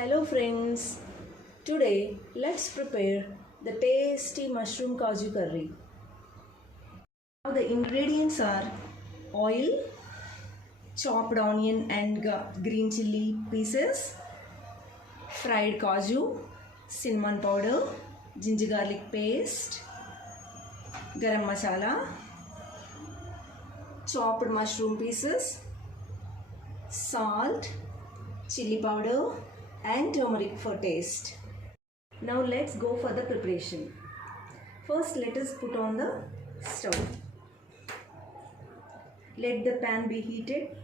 Hello friends, today let's prepare the tasty mushroom cashew curry. Now the ingredients are oil, chopped onion and green chili pieces, fried cashew, cinnamon powder, ginger garlic paste, garam masala, chopped mushroom pieces, salt, chili powder and turmeric for taste. Now let's go for the preparation. First let us put on the stove. Let the pan be heated.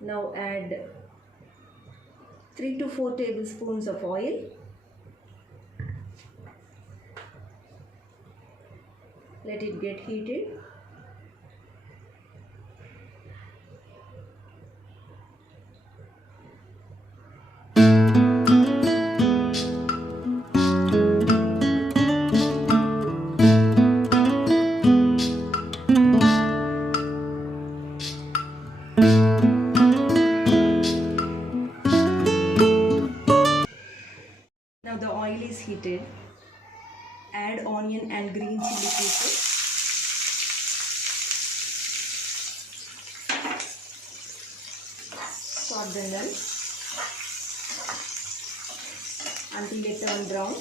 Now add 3 to 4 tablespoons of oil. Let it get heated. Now the oil is heated. Add onion and green chili pieces. Saute them well until they turn brown.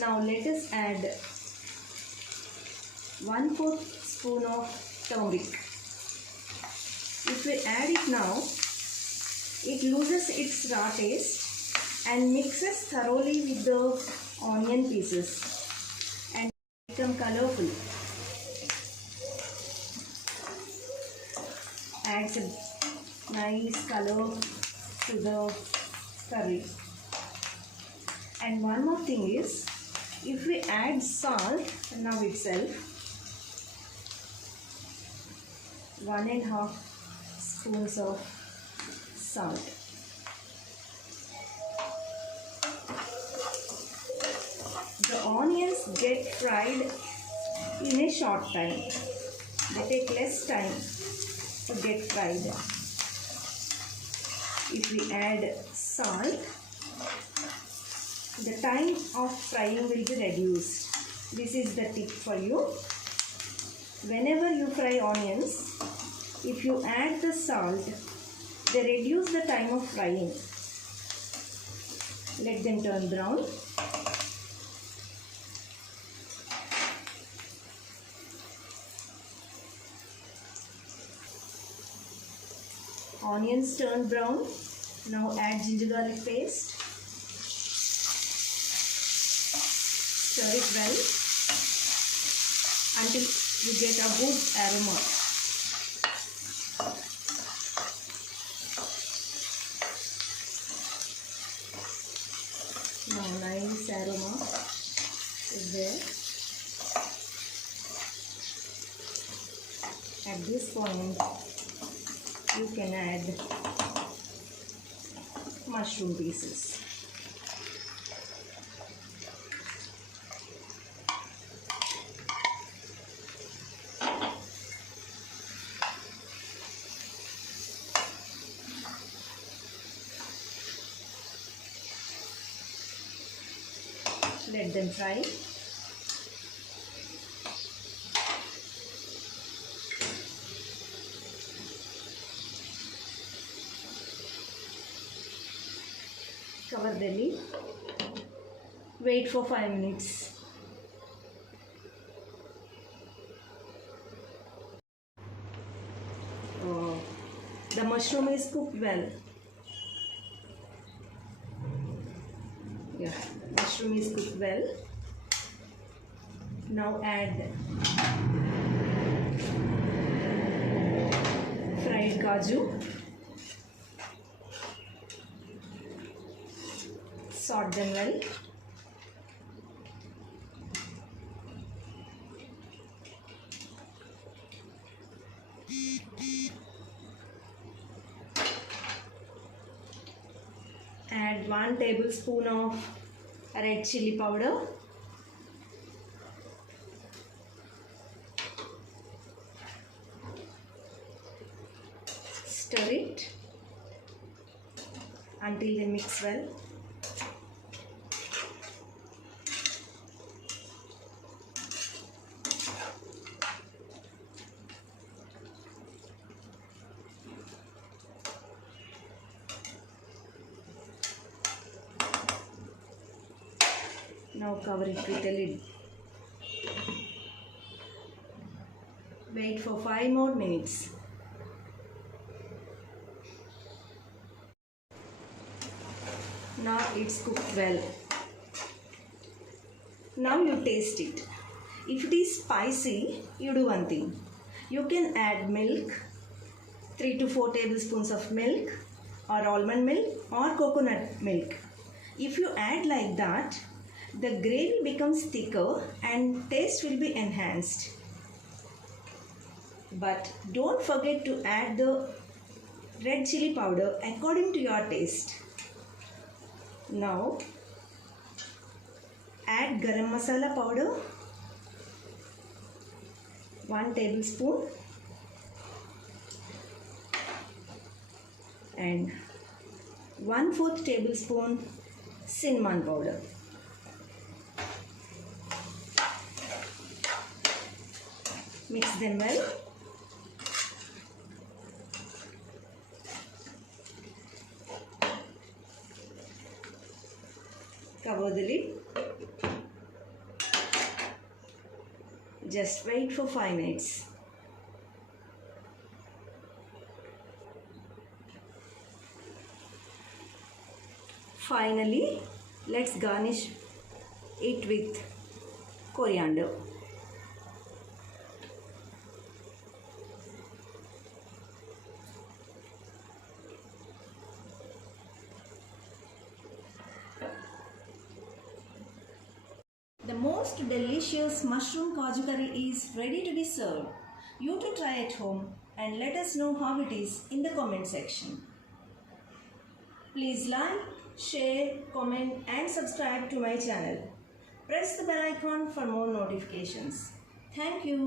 Now let us add 1/4 spoon of turmeric. If we add it now, it loses its raw taste and mixes thoroughly with the onion pieces and become colorful. Adds a nice color to the curry. And one more thing is, if we add salt now itself, 1.5 spoons of salt. The onions get fried in a short time. They take less time to get fried. If we add salt, the time of frying will be reduced. This is the tip for you. Whenever you fry onions, if you add the salt, they reduce the time of frying. Let them turn brown. Onions turn brown. Now add ginger garlic paste. Stir it well until you get a good aroma. Now nice aroma is there. At this point you can add mushroom pieces. Let them fry. Cover the lid. Wait for 5 minutes. The mushroom is cooked well. Yeah, mushroom is cooked well. Now add fried cashew. Sort them well. Add 1 tablespoon of red chili powder. Stir it until they mix well. Now cover it with a lid. Wait for 5 more minutes. Now it's cooked well. Now you taste it. If it is spicy, you do one thing. You can add milk, 3 to 4 tablespoons of milk, or almond milk or coconut milk. If you add like that, the gravy becomes thicker and taste will be enhanced. But don't forget to add the red chili powder according to your taste. Now add garam masala powder, 1 tablespoon, and 1/4 tablespoon cinnamon powder. Mix them well. Cover the lid. Just wait for 5 minutes. Finally, let's garnish it with coriander. The most delicious mushroom kaju curry is ready to be served. You too try at home and let us know how it is in the comment section. Please like, share, comment and subscribe to my channel. Press the bell icon for more notifications. Thank you.